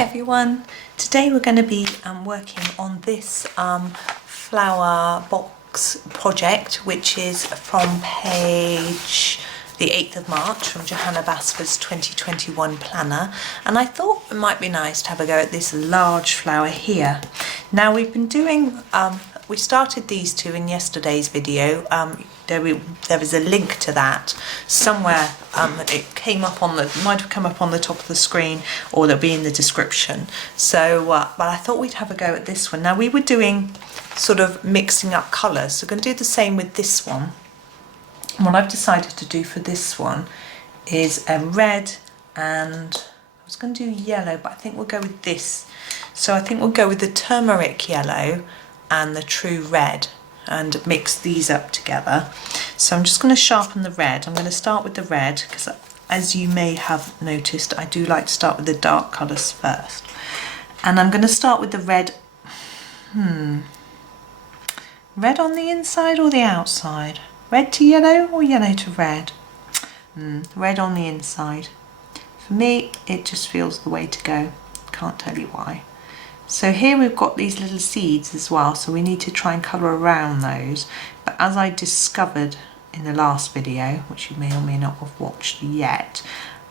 everyone, today we're going to be working on this flower box project, which is from page the 8th of March from Johanna Basford's 2021 planner, and I thought it might be nice to have a go at this large flower here. Now we've been doing, we started these two in yesterday's video. There was a link to that somewhere. It came up on might have come up on the top of the screen, or they'll be in the description. So, but I thought we'd have a go at this one. Now we were doing sort of mixing up colours, so we're going to do the same with this one. And what I've decided to do for this one is a red, and I was going to do yellow, but I think we'll go with this. So I think we'll go with the Turmeric Yellow and the True Red, and mix these up together. So I'm just going to sharpen the red. I'm going to start with the red because, as you may have noticed, I do like to start with the dark colours first. And I'm going to start with the red. Red on the inside or the outside? Red to yellow or yellow to red? Red on the inside. For me, it just feels the way to go. Can't tell you why. So here we've got these little seeds as well, so we need to try and colour around those. But as I discovered in the last video, which you may or may not have watched yet,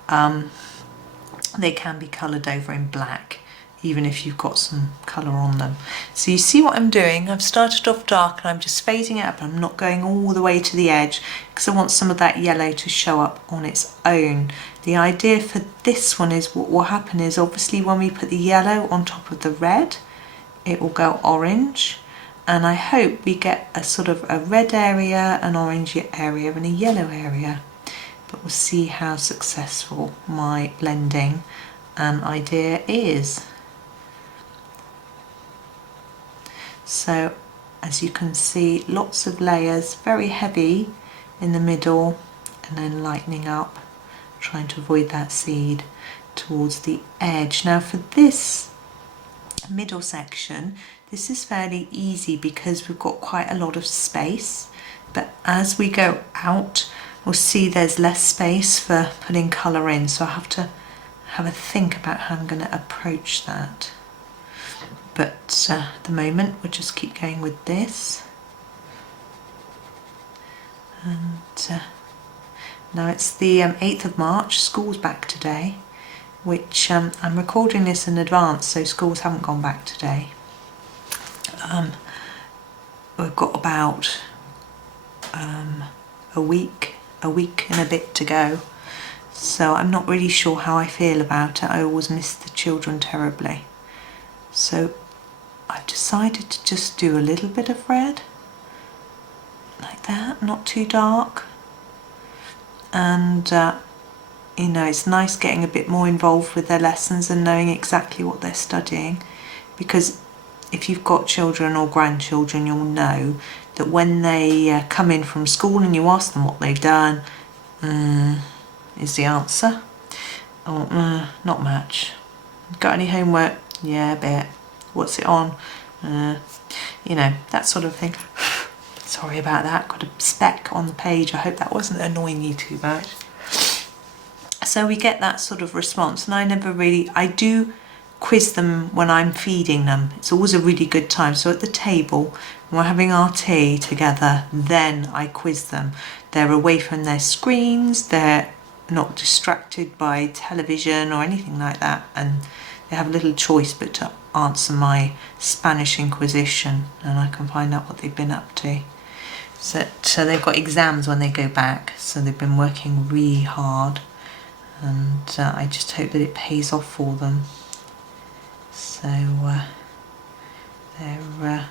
they can be coloured over in black, even if you've got some colour on them. So you see what I'm doing? I've started off dark and I'm just phasing it up. I'm not going all the way to the edge because I want some of that yellow to show up on its own. The idea for this one is what will happen is, obviously when we put the yellow on top of the red, it will go orange, and I hope we get a sort of a red area, an orange area and a yellow area. But we'll see how successful my blending idea is. So as you can see, lots of layers, very heavy in the middle and then lightening up, trying to avoid that seed towards the edge. Now for this middle section, this is fairly easy because we've got quite a lot of space, but as we go out we'll see there's less space for putting colour in, so I have to have a think about how I'm going to approach that. But at the moment we'll just keep going with this. And now it's the 8th of March, school's back today, which I'm recording this in advance, so schools haven't gone back today. We've got about a week and a bit to go, so I'm not really sure how I feel about it. I always miss the children terribly. So I've decided to just do a little bit of red, like that, not too dark. And you know, it's nice getting a bit more involved with their lessons and knowing exactly what they're studying, because if you've got children or grandchildren, you'll know that when they come in from school and you ask them what they've done, is the answer. Oh, not much. Got any homework? Yeah, a bit. What's it on? You know, that sort of thing. Sorry about that, got a speck on the page. I hope that wasn't annoying you too much. So we get that sort of response, and I do quiz them when I'm feeding them. It's always a really good time. So at the table, when we're having our tea together, then I quiz them. They're away from their screens, they're not distracted by television or anything like that, and they have a little choice but to answer my Spanish Inquisition, and I can find out what they've been up to. So they've got exams when they go back, so they've been working really hard, and I just hope that it pays off for them. So they're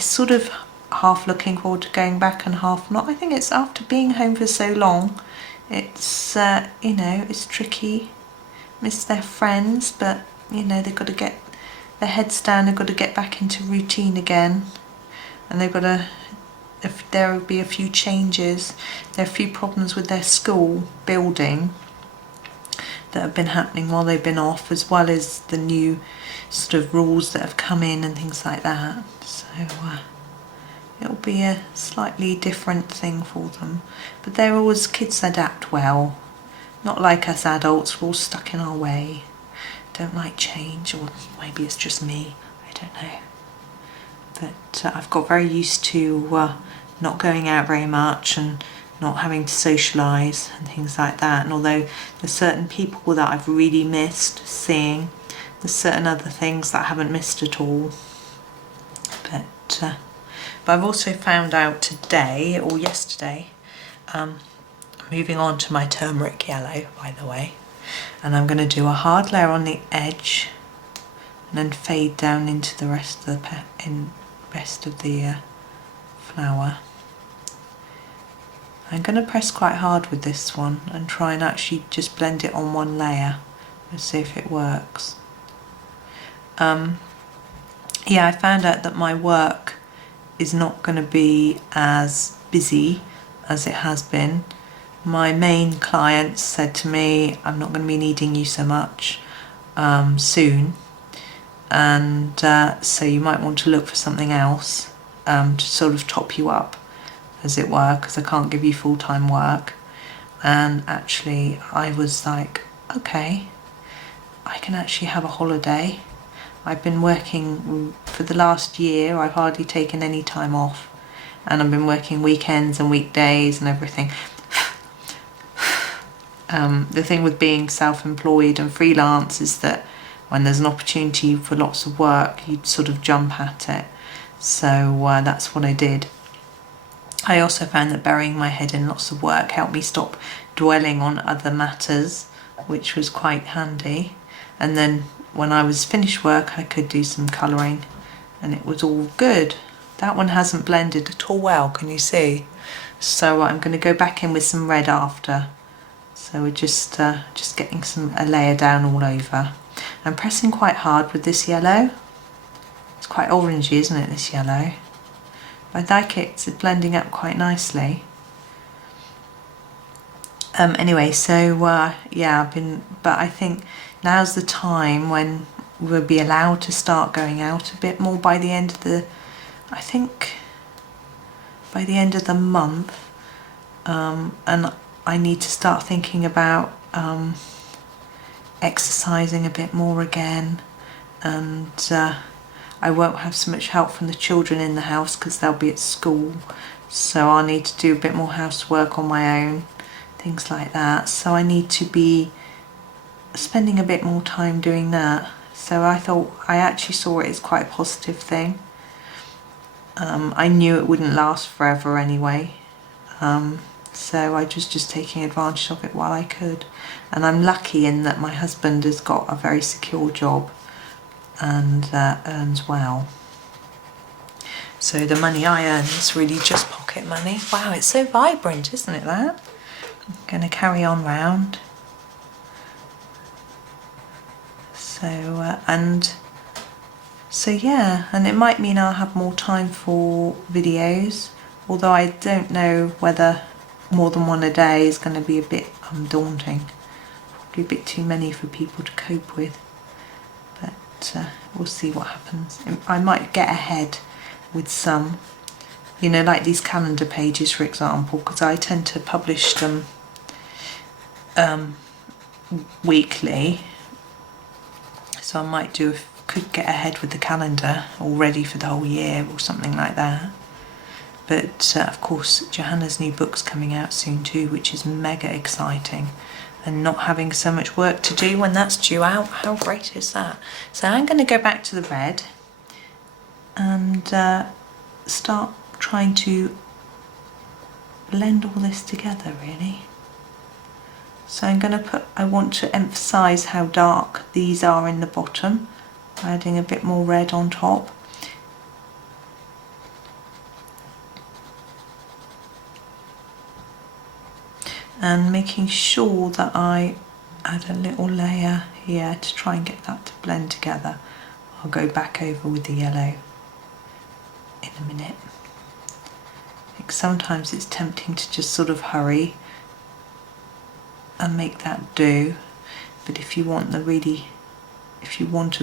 sort of half looking forward to going back and half not. I think it's after being home for so long, it's you know, it's tricky. Miss their friends, but you know, they've got to get their heads down, they've got to get back into routine again, and they've got to, if there will be a few changes, there are a few problems with their school building that have been happening while they've been off, as well as the new sort of rules that have come in and things like that. So it'll be a slightly different thing for them, but they're always, kids adapt well. Not like us adults, we're all stuck in our way. don't like change, or maybe it's just me, I don't know. But I've got very used to not going out very much and not having to socialise and things like that. And although there's certain people that I've really missed seeing, there's certain other things that I haven't missed at all. But I've also found out today, or yesterday, moving on to my Turmeric Yellow, by the way, and I'm going to do a hard layer on the edge and then fade down into the rest of the flower. I'm going to press quite hard with this one and try and actually just blend it on one layer. Let's see if it works. Yeah, I found out that my work is not going to be as busy as it has been. My main clients said to me, I'm not going to be needing you so much soon, and so you might want to look for something else to sort of top you up, as it were, because I can't give you full-time work. And actually I was like, okay, I can actually have a holiday. I've been working for the last year, I've hardly taken any time off, and I've been working weekends and weekdays and everything. The thing with being self-employed and freelance is that when there's an opportunity for lots of work, you sort of jump at it. So that's what I did. I also found that burying my head in lots of work helped me stop dwelling on other matters, which was quite handy. And then when I was finished work, I could do some colouring, and it was all good. That one hasn't blended at all well, can you see? So I'm going to go back in with some red after. So we're just getting a layer down all over. I'm pressing quite hard with this yellow. It's quite orangey, isn't it, this yellow? But I like it, it's blending up quite nicely. Anyway, so yeah, but I think now's the time when we'll be allowed to start going out a bit more by the end of the, I think, by the end of the month. And I need to start thinking about exercising a bit more again, and I won't have so much help from the children in the house because they'll be at school, so I'll need to do a bit more housework on my own, things like that. So I need to be spending a bit more time doing that. So I actually saw it as quite a positive thing. I knew it wouldn't last forever anyway, so I was just taking advantage of it while I could. And I'm lucky in that my husband has got a very secure job and earns well. So the money I earn is really just pocket money. Wow, it's so vibrant, isn't it, that? I'm going to carry on round. So yeah, and it might mean I'll have more time for videos, although I don't know whether more than one a day is going to be a bit daunting. Probably a bit too many for people to cope with, but we'll see what happens. I might get ahead with some, you know, like these calendar pages, for example, because I tend to publish them weekly, so I might could get ahead with the calendar already for the whole year or something like that. But of course Johanna's new book's coming out soon too, which is mega exciting, and not having so much work to do when that's due out, how great is that? So I'm going to go back to the red and start trying to blend all this together, really. So I want to emphasize how dark these are in the bottom, adding a bit more red on top. And making sure that I add a little layer here to try and get that to blend together. I'll go back over with the yellow in a minute. I think sometimes it's tempting to just sort of hurry and make that do, but if you want a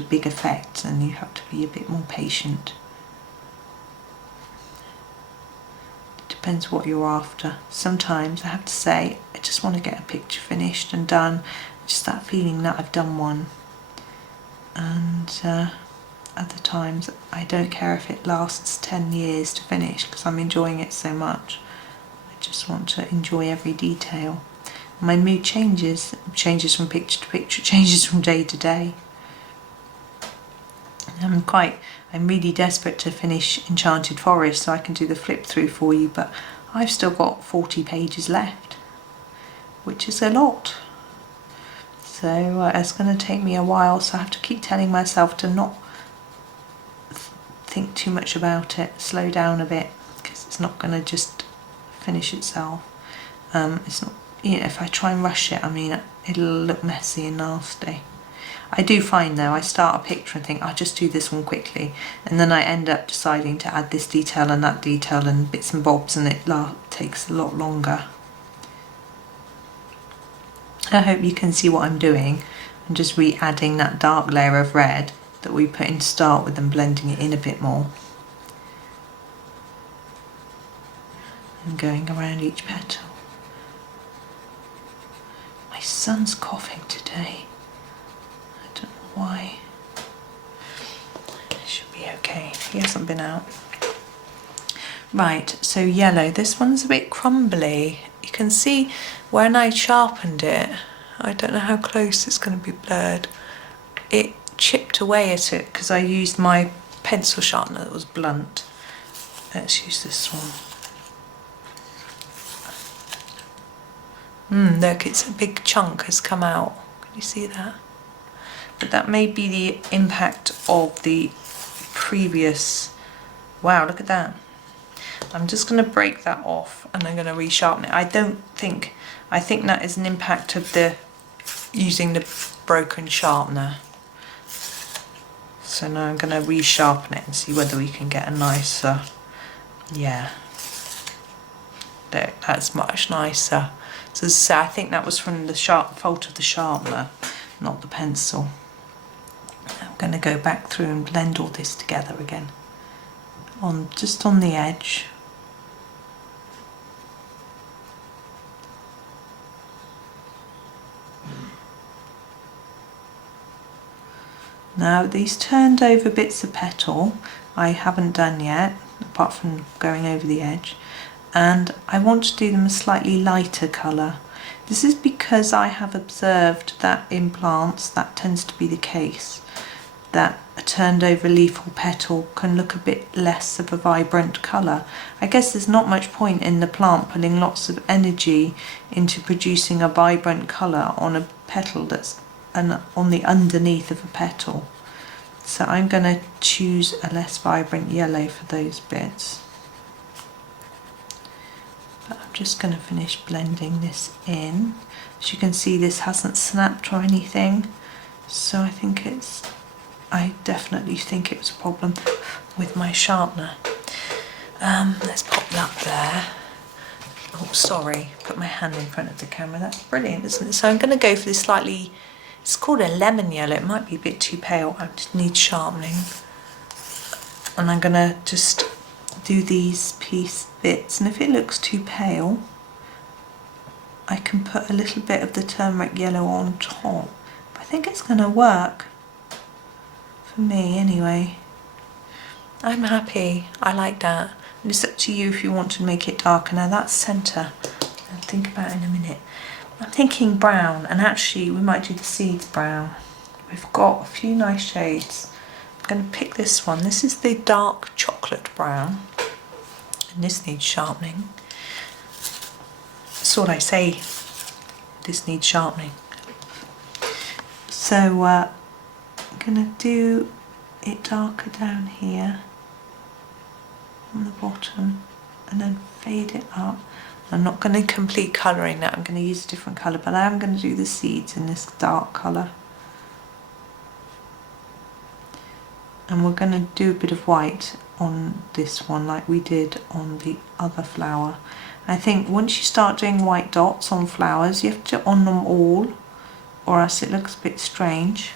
big effect, then you have to be a bit more patient. It depends what you're after. Sometimes I have to say I just want to get a picture finished and done, just that feeling that I've done one, and other times I don't care if it lasts 10 years to finish because I'm enjoying it so much. I just want to enjoy every detail. My mood changes from picture to picture, changes from day to day. I'm really desperate to finish Enchanted Forest so I can do the flip through for you, but I've still got 40 pages left, which is a lot. So it's going to take me a while, so I have to keep telling myself to not think too much about it, slow down a bit, because it's not going to just finish itself. It's not, you know, if I try and rush it, I mean, it'll look messy and nasty. I do find though, I start a picture and think I'll just do this one quickly, and then I end up deciding to add this detail and that detail and bits and bobs, and it takes a lot longer. I hope you can see what I'm doing. I'm just re-adding that dark layer of red that we put in to start with and blending it in a bit more. And going around each petal. My son's coughing today. I don't know why. It should be okay. He hasn't been out. Right, so yellow. This one's a bit crumbly. You can see when I sharpened it, I don't know how close it's going to be blurred, it chipped away at it because I used my pencil sharpener that was blunt. Let's use this one. Look, it's a big chunk has come out. Can you see that? But that may be the impact of the previous. Wow, look at that. I'm just going to break that off and I'm going to resharpen it. I think that is an impact of the using the broken sharpener. So now I'm going to resharpen it and see whether we can get a nicer, yeah, that's much nicer. So as I say, I think that was from the fault of the sharpener, not the pencil. I'm going to go back through and blend all this together again, just on the edge. Now these turned over bits of petal I haven't done yet, apart from going over the edge, and I want to do them a slightly lighter colour. This is because I have observed that in plants that tends to be the case, that a turned over leaf or petal can look a bit less of a vibrant colour. I guess there's not much point in the plant putting lots of energy into producing a vibrant colour on a petal that's on the underneath of a petal. So I'm going to choose a less vibrant yellow for those bits. But I'm just going to finish blending this in. As you can see, this hasn't snapped or anything, so I definitely think it was a problem with my sharpener. Let's pop that there. Oh, sorry, put my hand in front of the camera. That's brilliant, isn't it? So I'm going to go for this slightly, it's called a lemon yellow. It might be a bit too pale. I just need sharpening. And I'm going to just do these bits. And if it looks too pale, I can put a little bit of the turmeric yellow on top. But I think it's going to work. For me, anyway. I'm happy. I like that. And it's up to you if you want to make it darker. Now that's centre. I'll think about it in a minute. I'm thinking brown, and actually we might do the seeds brown. We've got a few nice shades. I'm going to pick this one. This is the dark chocolate brown, and this needs sharpening. That's what I say. This needs sharpening. So I'm going to do it darker down here on the bottom and then fade it up. I'm not going to complete colouring that, I'm going to use a different colour, but I am going to do the seeds in this dark colour. And we're going to do a bit of white on this one like we did on the other flower. I think once you start doing white dots on flowers, you have to do it on them all, or else it looks a bit strange.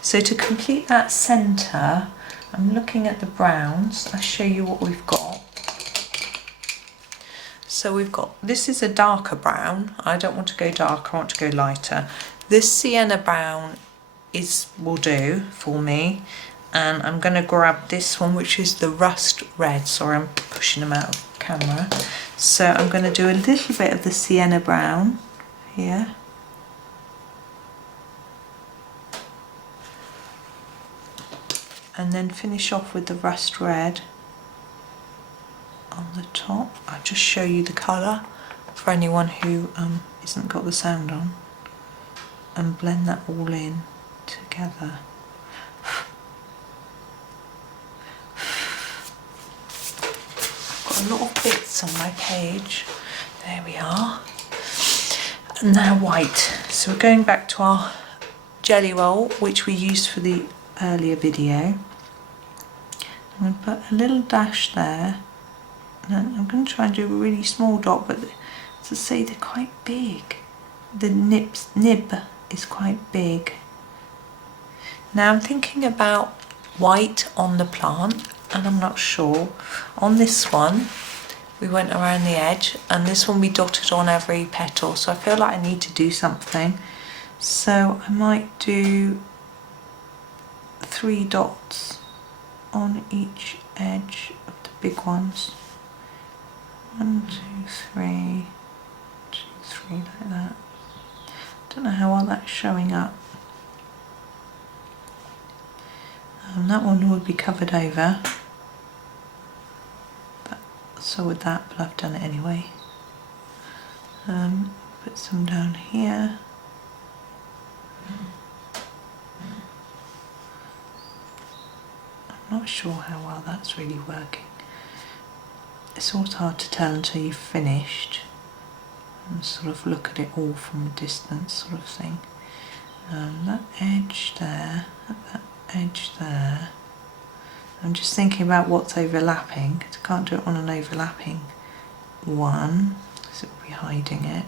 So to complete that centre, I'm looking at the browns. I'll show you what we've got. So we've got, this is a darker brown. I don't want to go darker, I want to go lighter. This sienna brown will do for me. And I'm going to grab this one, which is the rust red. Sorry, I'm pushing them out of camera. So I'm going to do a little bit of the sienna brown here. And then finish off with the rust red on the top. I'll just show you the colour for anyone who hasn't got the sound on. And blend that all in together. A lot of bits on my page. There we are. And now white. So we're going back to our jelly roll, which we used for the earlier video. I'm going to put a little dash there. And I'm going to try and do a really small dot, but as I say, they're quite big. The nib is quite big. Now I'm thinking about white on the plant, and I'm not sure. On this one, we went around the edge, and this one we dotted on every petal, so I feel like I need to do something. So I might do 3 dots on each edge of the big ones. 1, 2, 3, 2, 3, like that. Don't know how well that's showing up. That one would be covered over. So would that, but I've done it anyway. Put some down here. I'm not sure how well that's really working. It's always hard to tell until you've finished and sort of look at it all from a distance, sort of thing. That edge there, that edge there. I'm just thinking about what's overlapping, because I can't do it on an overlapping one, because it will be hiding it.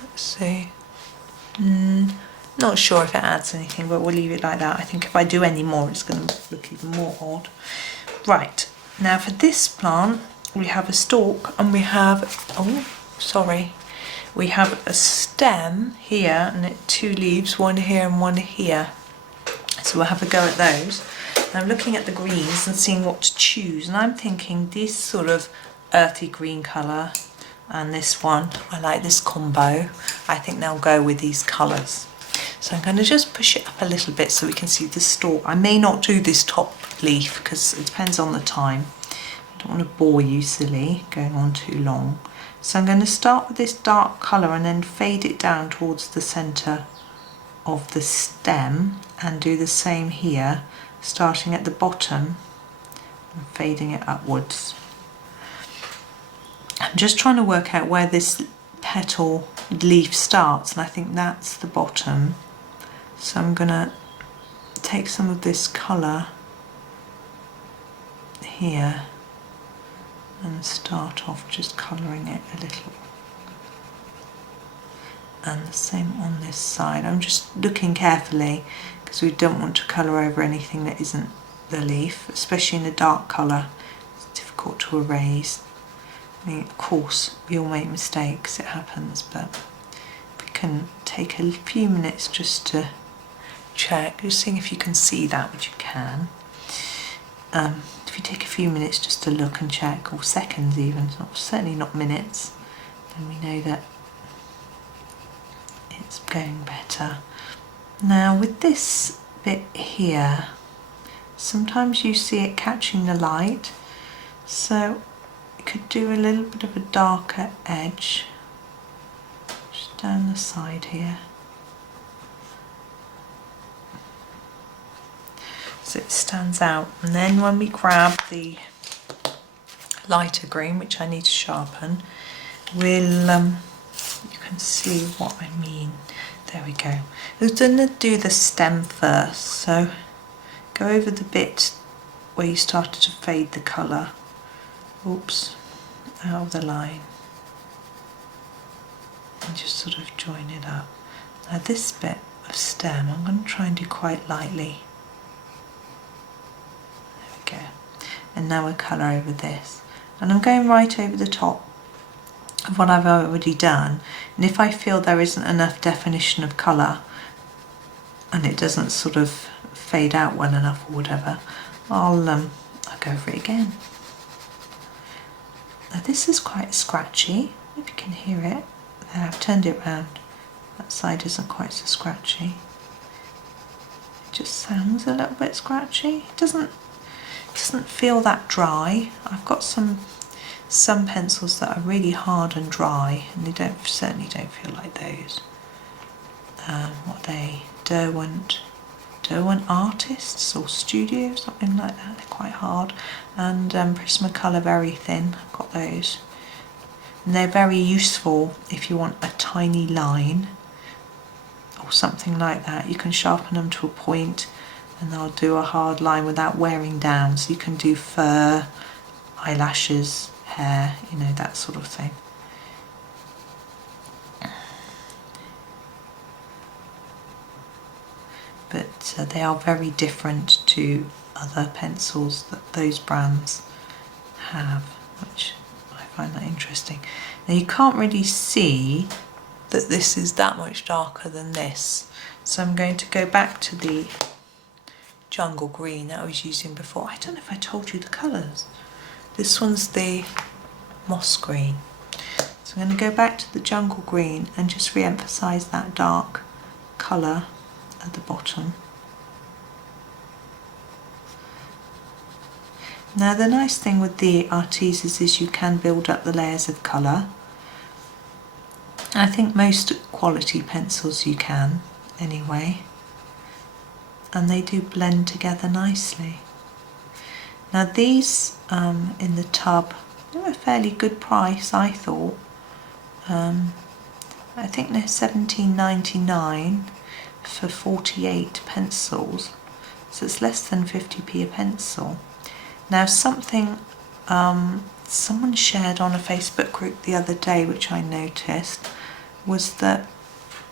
Let's see. Not sure if it adds anything, but we'll leave it like that. I think if I do any more, it's going to look even more odd. Right, now for this plant, we have a stalk, and we have, we have a stem here, and 2 leaves, one here and one here. So we'll have a go at those. And I'm looking at the greens and seeing what to choose, and I'm thinking this sort of earthy green colour and this one. I like this combo. I think they'll go with these colours. So I'm going to just push it up a little bit so we can see the stalk. I may not do this top leaf because it depends on the time. I don't want to bore you silly, going on too long. So I'm going to start with this dark colour and then fade it down towards the centre of the stem, and do the same here, starting at the bottom and fading it upwards. I'm just trying to work out where this petal leaf starts, and I think that's the bottom. So I'm going to take some of this colour here and start off just colouring it a little. And the same on this side. I'm just looking carefully because we don't want to colour over anything that isn't the leaf, especially in a dark colour. It's difficult to erase. I mean, of course, we all make mistakes, it happens, but we can take a few minutes just to check, just seeing if you can see that, which you can. If you take a few minutes just to look and check, or seconds even, certainly not minutes, then we know that it's going better. Now with this bit here, sometimes you see it catching the light, so you could do a little bit of a darker edge just down the side here. So it stands out, and then when we grab the lighter green, which I need to sharpen, we'll you can see what I mean. There we go. We're going to do the stem first, so go over the bit where you started to fade the colour, oops, out of the line, and just sort of join it up. Now this bit of stem I'm going to try and do quite lightly. And now we'll colour over this, and I'm going right over the top of what I've already done, and if I feel there isn't enough definition of colour and it doesn't sort of fade out well enough or whatever, I'll go over it again. Now this is quite scratchy, if you can hear it. There, I've turned it round. That side isn't quite so scratchy. It just sounds a little bit scratchy. It doesn't feel that dry. I've got some pencils that are really hard and dry, and they certainly don't feel like those. What are they? Derwent Artists or Studio, something like that. They're quite hard. And Prismacolor very thin. I've got those. And they're very useful if you want a tiny line or something like that. You can sharpen them to a point and they'll do a hard line without wearing down. So you can do fur, eyelashes, hair, you know, that sort of thing. But they are very different to other pencils that those brands have, which I find that interesting. Now you can't really see that this is that much darker than this, so I'm going to go back to the jungle green that I was using before. I don't know if I told you the colours. This one's the moss green. So I'm going to go back to the jungle green and just re-emphasise that dark colour at the bottom. Now the nice thing with the Artezas is you can build up the layers of colour. I think most quality pencils you can anyway, and they do blend together nicely. Now these in the tub, they were a fairly good price, I thought. I think they're $17.99 for 48 pencils, so it's less than 50p a pencil. Now something someone shared on a Facebook group the other day, which I noticed, was that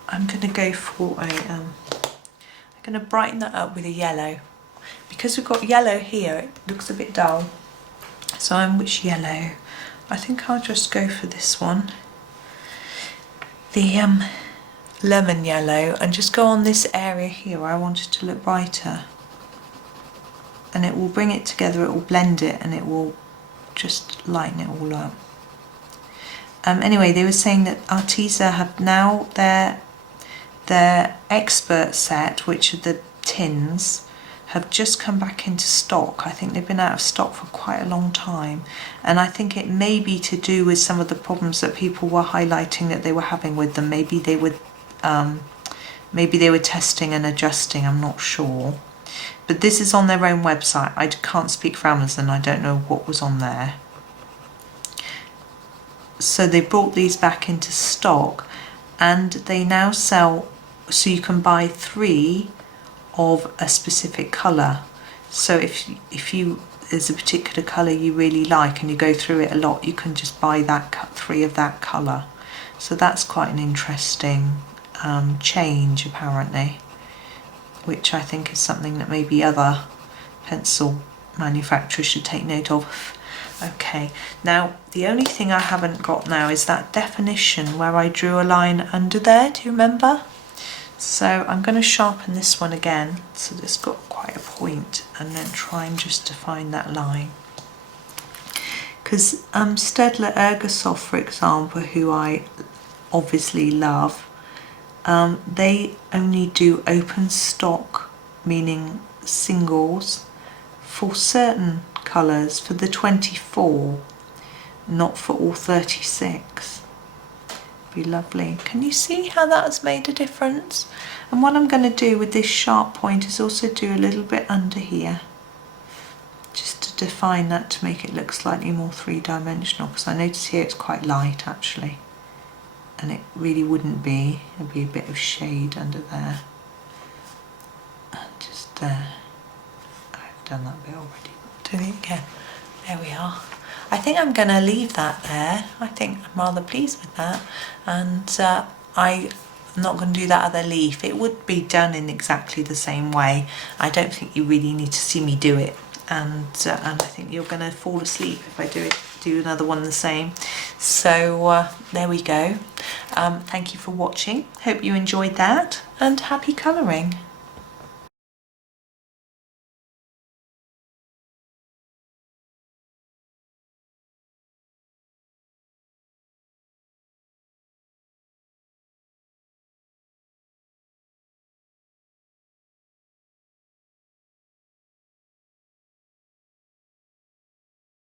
I'm going to go for a I'm going to brighten that up with a yellow. Because we've got yellow here, it looks a bit dull. So which yellow? I think I'll just go for this one, the lemon yellow, and just go on this area here where I want it to look brighter. And it will bring it together, it will blend it, and it will just lighten it all up. Anyway, they were saying that Arteza have now their expert set, which are the tins, have just come back into stock. I think they've been out of stock for quite a long time, and I think it may be to do with some of the problems that people were highlighting that they were having with them. Maybe they were testing and adjusting, I'm not sure. But this is on their own website. I can't speak for Amazon, I don't know what was on there. So they brought these back into stock, and they now sell, so you can buy 3 of a specific colour. So if there's a particular colour you really like and you go through it a lot, you can just buy that 3 of that colour. So that's quite an interesting change apparently, which I think is something that maybe other pencil manufacturers should take note of. Okay, now the only thing I haven't got now is that definition where I drew a line under there, do you remember? So I'm going to sharpen this one again so that it's got quite a point, and then try and just define that line. Because Staedtler Ergosoft, for example, who I obviously love, they only do open stock, meaning singles, for certain colours, for the 24, not for all 36. Be lovely. Can you see how that has made a difference? And what I'm going to do with this sharp point is also do a little bit under here, just to define that, to make it look slightly more three-dimensional, because I notice here it's quite light actually, and it really wouldn't be. There'd be a bit of shade under there, and just there. I've done that bit already, but I'll do it again. There we are. I think I'm going to leave that there. I think I'm rather pleased with that, and I'm not going to do that other leaf. It would be done in exactly the same way. I don't think you really need to see me do it, and I think you're going to fall asleep if I do it do another one the same. So there we go. Thank you for watching. Hope you enjoyed that, and happy colouring.